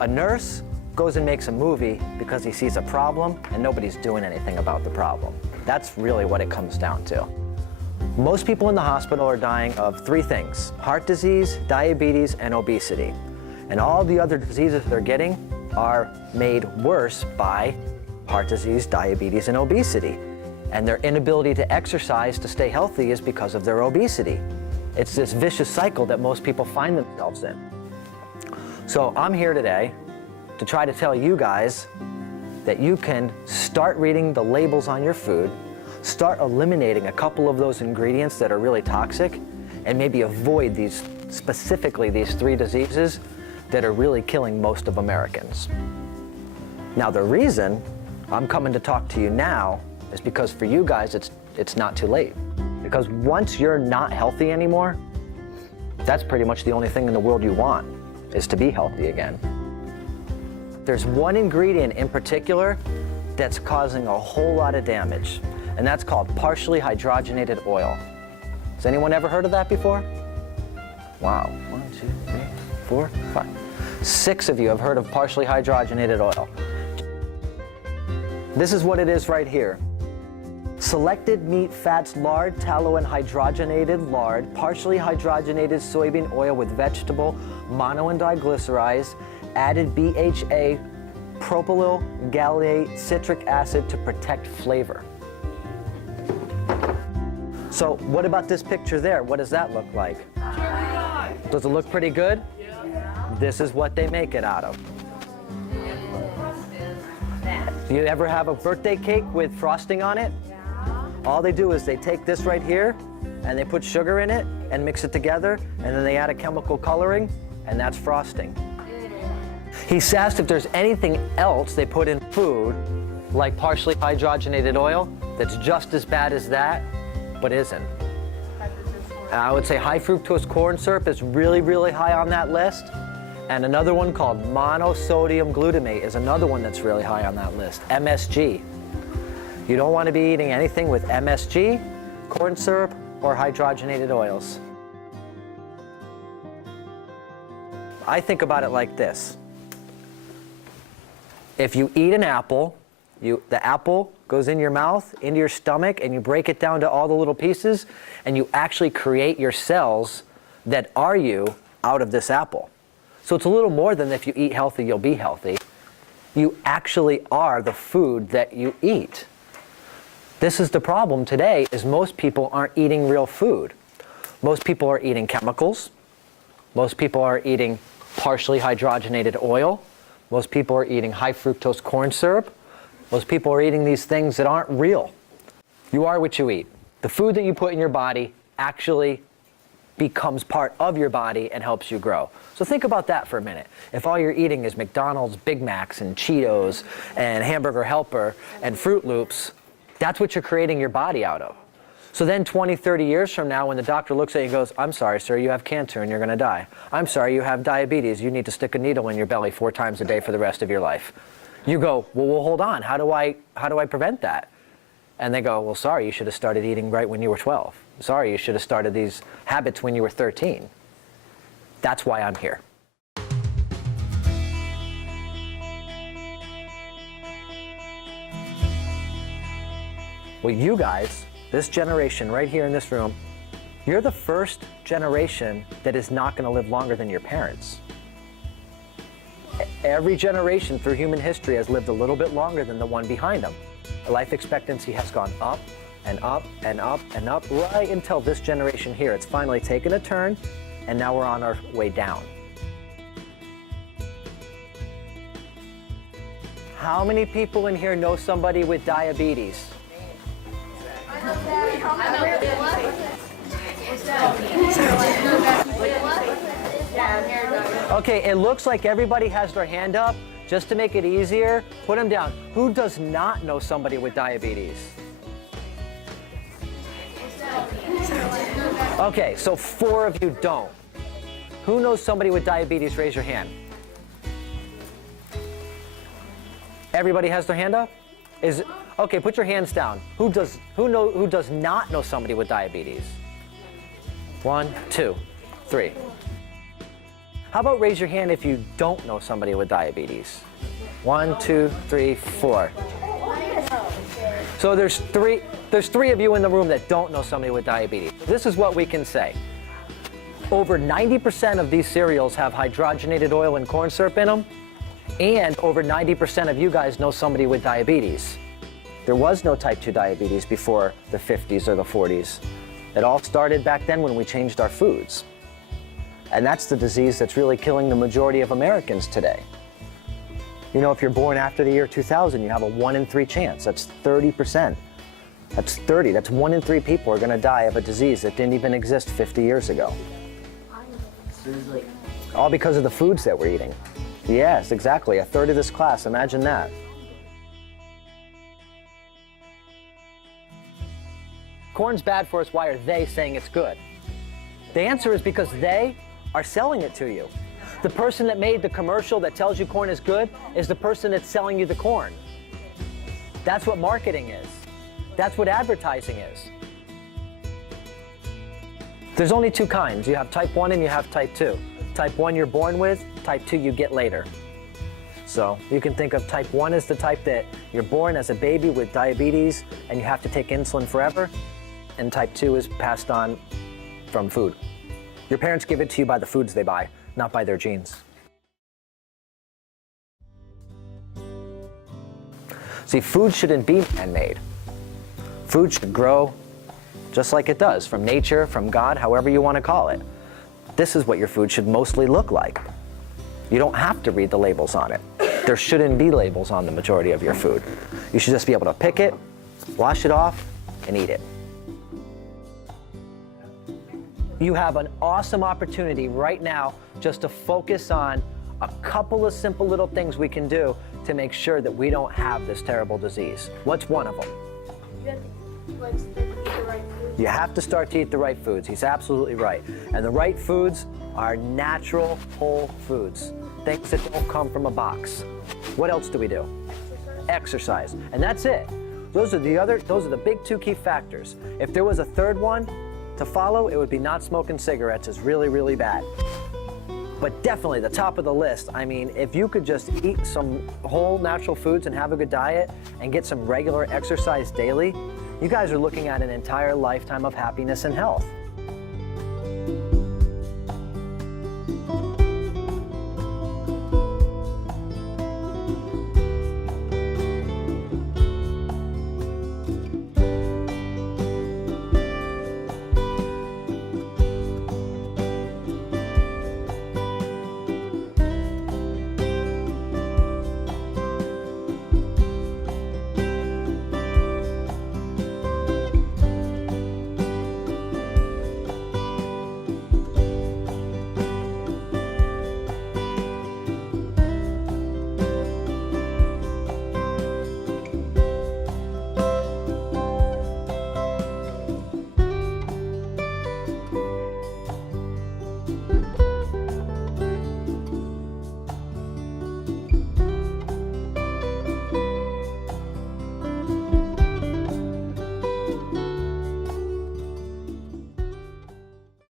A nurse goes and makes a movie because he sees a problem and nobody's doing anything about the problem. That's really what it comes down to. Most people in the hospital are dying of 3 things: heart disease, diabetes, and obesity. And all the other diseases they're getting are made worse by heart disease, diabetes, and obesity. And their inability to exercise to stay healthy is because of their obesity. It's this vicious cycle that most people find themselves in. So I'm here today to try to tell you guys that you can start reading the labels on your food, start eliminating a couple of those ingredients that are really toxic, and maybe avoid specifically these 3 diseases that are really killing most of Americans. Now, the reason I'm coming to talk to you now is because for you guys, it's not too late. Because once you're not healthy anymore, that's pretty much the only thing in the world you want, is to be healthy again. There's one ingredient in particular that's causing a whole lot of damage, and that's called partially hydrogenated oil. Has anyone ever heard of that before? Wow, 1, 2, 3, 4, 5. 6 of you have heard of partially hydrogenated oil. This is what it is right here. Selected meat, fats, lard, tallow, and hydrogenated lard, partially hydrogenated soybean oil with vegetable mono and diglycerides, added BHA, propylyl gallate citric acid to protect flavor. So what about this picture there? What does that look like? Does it look pretty good? This is what they make it out of. Do you ever have a birthday cake with frosting on it? All they do is they take this right here and they put sugar in it and mix it together, and then they add a chemical coloring, and that's frosting. He's asked if there's anything else they put in food, like partially hydrogenated oil, that's just as bad as that, but isn't. I would say high fructose corn syrup is really, really high on that list. And another one called monosodium glutamate is another one that's really high on that list, MSG. You don't want to be eating anything with MSG, corn syrup, or hydrogenated oils. I think about it like this. If you eat an apple, the apple goes in your mouth, into your stomach, and you break it down to all the little pieces, and you actually create your cells that are you out of this apple. So it's a little more than if you eat healthy, you'll be healthy. You actually are the food that you eat. This is the problem today, is most people aren't eating real food. Most people are eating chemicals. Most people are eating partially hydrogenated oil. Most people are eating high fructose corn syrup. Most people are eating these things that aren't real. You are what you eat. The food that you put in your body actually becomes part of your body and helps you grow. So think about that for a minute. If all you're eating is McDonald's Big Macs and Cheetos and Hamburger Helper and Fruit Loops, that's what you're creating your body out of. So then 20, 30 years from now, when the doctor looks at you and goes, "I'm sorry, sir, you have cancer and you're going to die. I'm sorry, you have diabetes. You need to stick a needle in your belly 4 times a day for the rest of your life." You go, well, hold on. How do I prevent that? And they go, well, sorry, you should have started eating right when you were 12. Sorry, you should have started these habits when you were 13. That's why I'm here. Well, you guys, this generation right here in this room, you're the first generation that is not going to live longer than your parents. Every generation through human history has lived a little bit longer than the one behind them. Life expectancy has gone up and up and up and up right until this generation here. It's finally taken a turn, and now we're on our way down. How many people in here know somebody with diabetes? Okay, it looks like everybody has their hand up. Just to make it easier, put them down. Who does not know somebody with diabetes? Okay, so 4 of you don't. Who knows somebody with diabetes? Raise your hand. Everybody has their hand up? Okay, put your hands down. Who does not know somebody with diabetes? 1, 2, 3. How about raise your hand if you don't know somebody with diabetes? 1, 2, 3, 4. So there's three of you in the room that don't know somebody with diabetes. This is what we can say. Over 90% of these cereals have hydrogenated oil and corn syrup in them, and over 90% of you guys know somebody with diabetes. There was no type 2 diabetes before the 50s or the 40s. It all started back then when we changed our foods. And that's the disease that's really killing the majority of Americans today. You know, if you're born after the year 2000, you have a 1 in 3 chance. That's 30%. That's 30. That's 1 in 3 people are going to die of a disease that didn't even exist 50 years ago. All because of the foods that we're eating. Yes, exactly. A third of this class. Imagine that. Corn's bad for us. Why are they saying it's good? The answer is because they are selling it to you. The person that made the commercial that tells you corn is good is the person that's selling you the corn. That's what marketing is. That's what advertising is. There's only 2 kinds. You have type 1 and you have type 2. Type 1 you're born with, type 2 you get later. So you can think of type 1 as the type that you're born as a baby with diabetes and you have to take insulin forever, and type 2 is passed on from food. Your parents give it to you by the foods they buy, not by their genes. See, food shouldn't be man-made. Food should grow just like it does, from nature, from God, however you want to call it. This is what your food should mostly look like. You don't have to read the labels on it. There shouldn't be labels on the majority of your food. You should just be able to pick it, wash it off, and eat it. You have an awesome opportunity right now just to focus on a couple of simple little things we can do to make sure that we don't have this terrible disease. What's one of them? You have to start to eat the right foods. He's absolutely right. And the right foods are natural, whole foods. Things that don't come from a box. What else do we do? Exercise. And that's it. Those are the big 2 key factors. If there was a third one to follow, it would be not smoking cigarettes. Is really, really bad. But definitely the top of the list. I mean, if you could just eat some whole natural foods and have a good diet and get some regular exercise daily, you guys are looking at an entire lifetime of happiness and health.